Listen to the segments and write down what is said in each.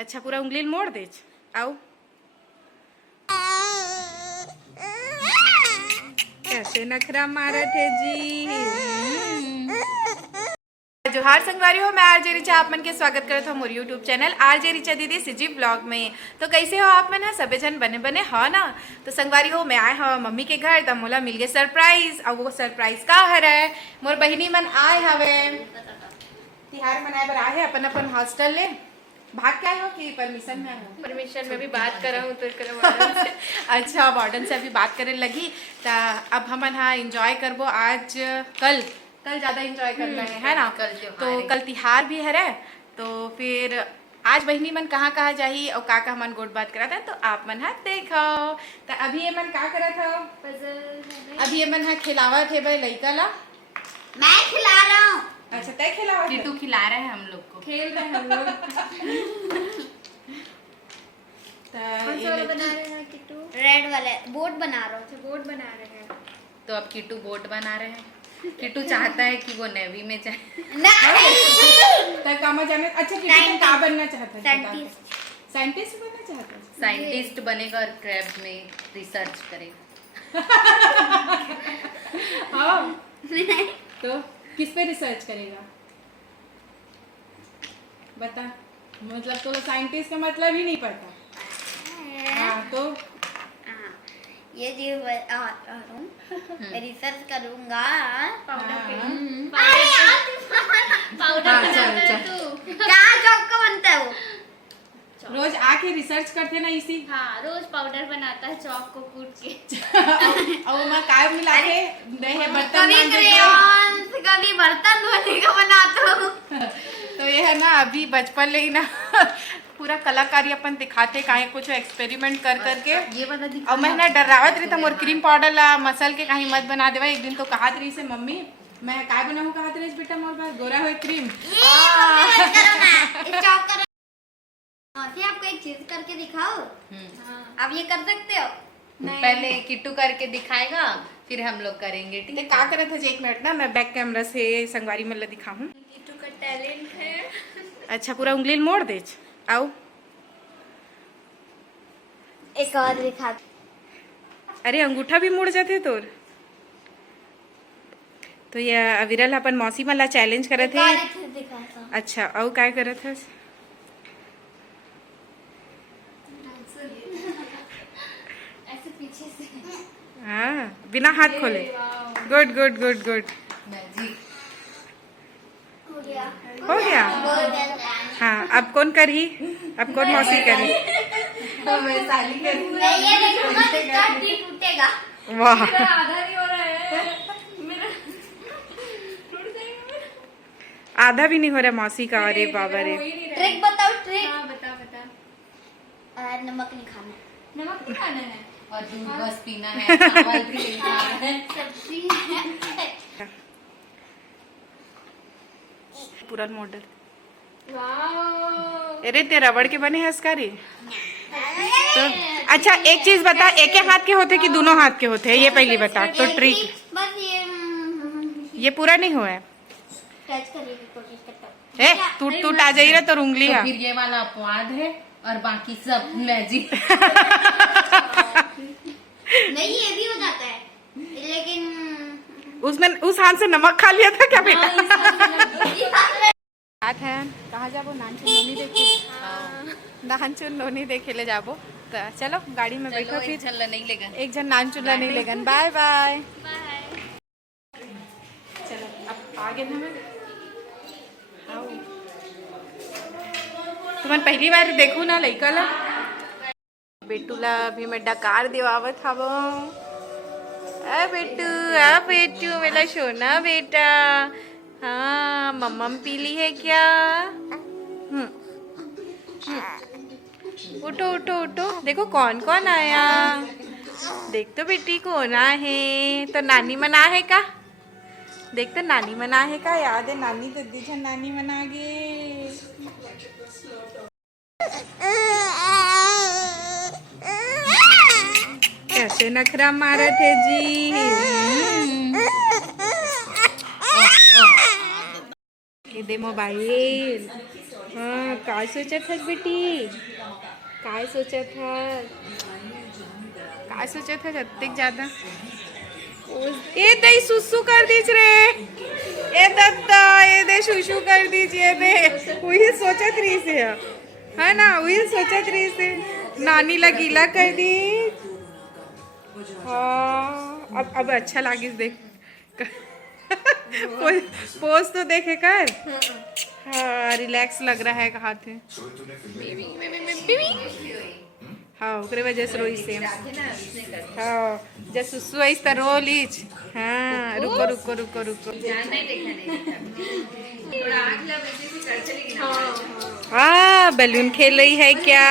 अच्छा पूरा उंगली मोड़ दे। आओ कैसे नखरा मारा थे जी। जोहार संगवारी हो, मैं आरजे रिचा आप मन के स्वागत करत हूँ मोर यूट्यूब चैनल आरजे रिचा दीदी सिजी ब्लॉग में। तो कैसे हो आप मन? सबे जन बने बने हो ना। तो संगवारी हो, मैं आए हो मम्मी के घर, तब मोला मिल गए सरप्राइज। और वो सरप्राइज का हरे मोर बहिनी मन आए हवे तिहार मनाए बर आए अपन अपन हॉस्टल ले। भाग के आए हो कि परमिशन में आए हो? परमिशन में भी बात कर रहा हूँ तो अच्छा वार्डन से अभी बात करने लगी। तो अब हम हाँ एंजॉय करबो आज कल ज्यादा एंजॉय करना है ना। तो कल तिहार भी है तो फिर आज बहनी मन कहाँ कहाँ जाही और का मन गोट बात करा था तो आप मन हाथ देखो। तो अभी ये मन का करा था? अभी ये मन खिलावा थे भाई लड़का ला। मैं खिला रहा हूँ। अच्छा तय खिलावा? किट्टू खिला रहे हैं हम लोग को। खेल रहे हैं हम लोग। बना रहे हैं किट्टू? रेड वाले बोट बना रहा हूँ। बोट बना रहे हैं। तो अब किट्टू बोट बना रहे हैं। किट्टू चाहता है कि वो नेवी में जाए। कामा जाने। अच्छा किट्टू का बनना चाहता है? साइंटिस्ट। साइंटिस्ट बनना चाहता है? साइंटिस्ट बनेगा और क्रैब में रिसर्च करेगा। हाँ तो किस पे रिसर्च करेगा बता? मतलब तो साइंटिस्ट का मतलब ही नहीं पता। हाँ तो ये जो रिसर्च करूंगा। क्या जॉब का बनता है वो? रोज आके रिसर्च करते ना इसी। हाँ रोज पाउडर बनाता है चौक को कूट के। और मैं काय मिला के नहीं बर्तन कभी क्रेयॉन कभी बर्तन धोने का बनाता हूँ। तो ये है ना अभी बचपन ले ही ना पूरा कलाकारी अपन दिखाते काहे कुछ एक्सपेरिमेंट कर करके। ये वाला और मैं ना डरावत रही था मोर क्रीम पाउडर ला मसल के कहीं मत बना देवा। एक दिन तो कहा रही से मम्मी मैं काय बनाऊँ कहा रही बेटा मोर पास गोरा हुए क्रीम। आपको एक चीज करके दिखाओ। आप ये कर सकते हो? पहले किट्टू करके दिखाएगा फिर हम लोग करेंगे। ठीक है क्या करे थे? एक मिनट ना मैं बैक कैमरा से संगवारी में दिखाऊं। किट्टू का टैलेंट है। अच्छा पूरा उंगली मोड़ दे। आओ एक और दिखा। अरे अंगूठा भी मुड़ जाते तोर। तो ये अविरल अपन मौसी वाला चैलेंज करे थे। अच्छा और क्या करे थे? ऐसे पीछे से। हाँ बिना हाथ खोले। Good good good good. हो गया। हाँ अब कौन करी? अब कौन मौसी करी? मैं साली करी। मैं ये देखूंगा किसका टीक टूटेगा। वाह आधा नहीं हो रहा है मेरा। आधा भी नहीं हो रहा मौसी का। अरे बाबा रे। ट्रिक बताओ ट्रिक। हाँ बता। नमक नहीं खाना। नमक नहीं खाना है और दूध बस पीना है। चावल भी नहीं खाना है। सब्जी पूरा मॉडल। वाह अरे ते रबड़ के बने हैं इसका रे। तो अच्छा एक चीज बता, एक ही हाथ के होते कि दोनों हाथ के होते हैं? ये पहली बता तो ट्रिक। बस ये पूरा नहीं हुआ है। टच करने की कोशिश करता हूँ। ए टूट टूट आ जाइए तो उंगली तो है। फिर ये वाला अपवाद है और बाकी सब मैजिक। नहीं ये भी हो जाता है लेकिन उसमें उस हाथ से नमक खा लिया था क्या बेटा? बात है कहाँ जाबो? नानचुन लोनी देखे। नानचुन लोनी देखे ले जाबो। तो चलो गाड़ी में बैठो फिर। चल नहीं लेगा। एक जन नानचुन नहीं लेगन। Bye bye. चलो अब आगे हमें तुमन पहली बार देखू ना लड़का ला। बेटूला अभी मैं डकार दिवावत हव। आ बेटू मेरा सोना बेटा। हाँ मम्मम पीली है क्या? उठो उठो उठो। देखो कौन कौन आया। देख तो बेटी कौन है। तो नानी मना है का? देख तो नानी मना है का? याद है नानी तो दीजिए नानी मना गे। कैसे नखरा मारा थे जी। ये दे मोबाइल। हाँ काय सोचत हस बेटी? काय सोचत हस अत्येक ज्यादा? ए दई सुसु कर दीज रे। ए दत्ता ए दे शुशु कर दीजिए दे। वही सोचत रही से है ना, वही सोचत रही से नानी ला गीला कर दी। हाँ अब अच्छा लागिस देख। पोज तो देखे कर। हाँ रिलैक्स लग रहा है हाथ में। हाँ ओकरे वजह से रोई से। हाँ जब सुसु आइस त रो लीच। हाँ रुको रुको रुको रुको। हाँ बैलून खेल रही है क्या?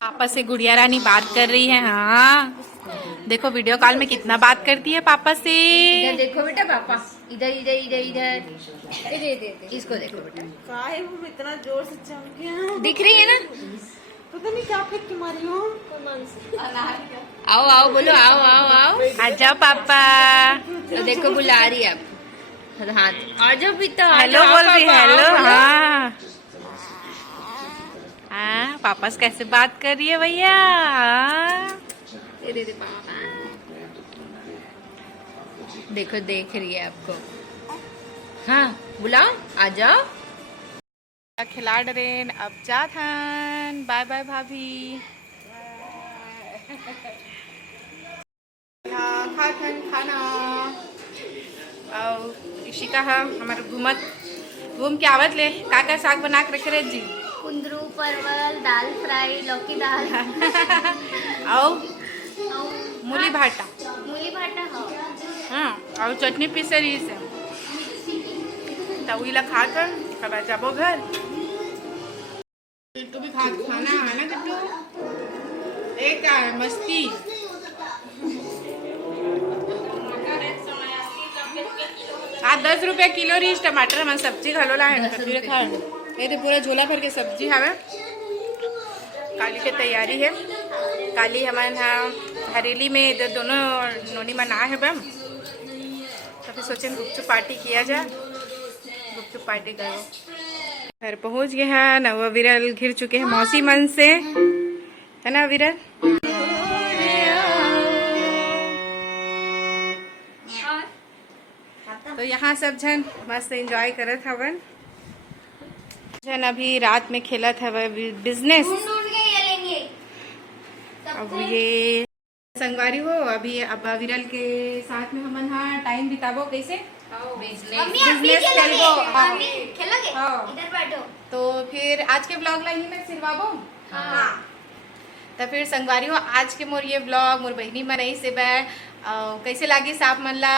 पापा से गुड़िया रानी बात कर रही है। हाँ देखो वीडियो कॉल में कितना बात करती है पापा से। इधर देखो बेटा पापा, इधर इधर इधर इधर इसको देखो बेटा। काहे वो इतना जोर से चमके? दिख रही है ना? पता नहीं क्या फेंक के मारी हो। आओ आओ बोलो, आओ आओ आओ। आ जाओ पापा। तो देखो बुला रही है आप हाथ। आ जाओ पीता। हेलो बोल रही है। हेलो हाँ हाँ पापा से कैसे बात कर रही है भैया? दे पापा। देखो देख रही है आपको। हाँ बुलाओ, आ जाओ। खिलाड़ रेन अब जा थन। बाय बाय भाभी। खा थन खाना। और इशिका है हमारे घूम के आवत ले का साग बना के रखे रे जी। कुंदरू, परवल, दाल फ्राई, लौकी दाल और मूली भाटा। मूली भाटा हो। हाँ और चटनी पीसे रही से तब ला खा कर कब जाबो घर। तो भी खाना है ना किट्टू? एक मस्ती। आज 10 रुपया किलो रही टमाटर। हम सब्जी घलो ला ये तो पूरा झोला भर के सब्जी हवे। काली के तैयारी है। काली हमारे यहाँ हरेली में दोनों नोनी मना है बम। तो फिर सोचे गुपचुप पार्टी किया जाए। गुपचुप पार्टी करो। घर पहुँच गए हैं। नव विरल घिर चुके हैं मौसी मन से, है ना विरल? तो यहाँ सब जन मस्त एंजॉय करत हवन। जन अभी रात में खेलत हवे बिजनेस। अब ये संगवारी हो अभी अब विरल के साथ में हमन हाँ टाइम बिताबो कैसे बिजनेस खेलबो। हाँ इधर बैठो। तो फिर आज के ब्लॉग ला ही मैं सिरवाबो। हाँ तो फिर संगवारी हो आज के मोर ये ब्लॉग मोर बहनी मन से कैसे लागी साफ मन ला।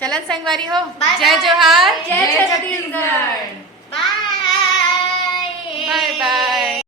चलन संगवारी हो। जय जोहार, जय छत्तीसगढ़। Bye bye bye.